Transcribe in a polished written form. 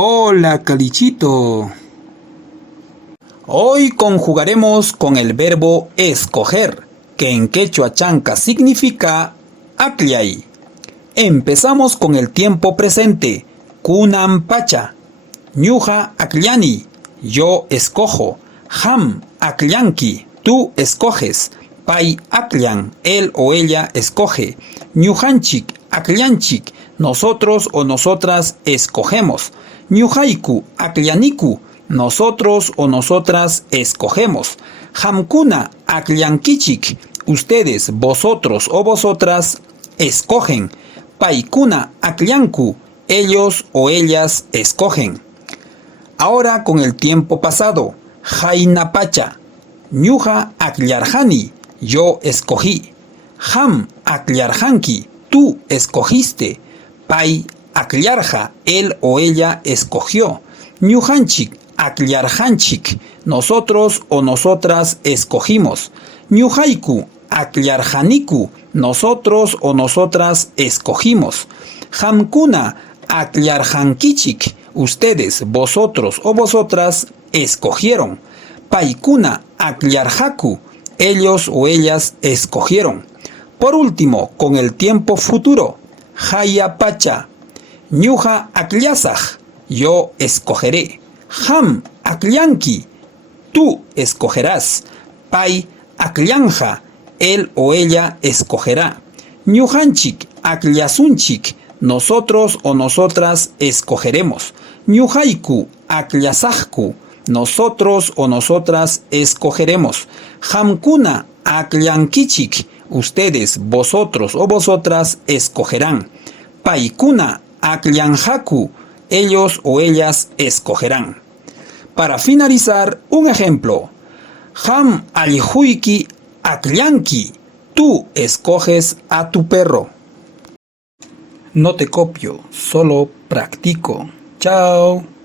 Hola, Calichito. Hoy conjugaremos con el verbo escoger, que en quechua chanca significa akllay. Empezamos con el tiempo presente. Kunan pacha. Ñuja akllani. Yo escojo. Ham akllanki. Tú escoges. Pai akllan. Él o ella escoge. Ñujanchik akllanchik. Nosotros o nosotras escogemos. Ñujaiku akllaniku. Nosotros o nosotras escogemos. Hamkuna akllankichik. Ustedes, vosotros o vosotras escogen. Paikuna akllanku. Ellos o ellas escogen. Ahora con el tiempo pasado. Jainapacha. Ñuja akllarjani. Yo escogí. Ham akllarjanki. Tú escogiste. Pai akllarja. Él o ella escogió. Ñujanchik akllarjanchik. Nosotros o nosotras escogimos. Ñujaiku akllarjaniku. Nosotros o nosotras escogimos. Hamkuna akllarjankichik. Ustedes, vosotros o vosotras escogieron. Paikuna akllarjaku. Ellos o ellas escogieron. Por último, con el tiempo futuro. Jayapacha. Ñuja akllasaj. Yo escogeré. Ham akllanki. Tú escogerás. Pai akllanja. Él o ella escogerá. Ñujanchik aklasunchik. Nosotros o nosotras escogeremos. Ñujaiku aklasajku. Nosotros o nosotras escogeremos. Hamkuna akllankichik. Ustedes, vosotros o vosotras escogerán. Paikuna akllanjaku. Ellos o ellas escogerán. Para finalizar, un ejemplo. Ham alljuiki akllanki. Tú escoges a tu perro. No te copio, solo practico. Chao.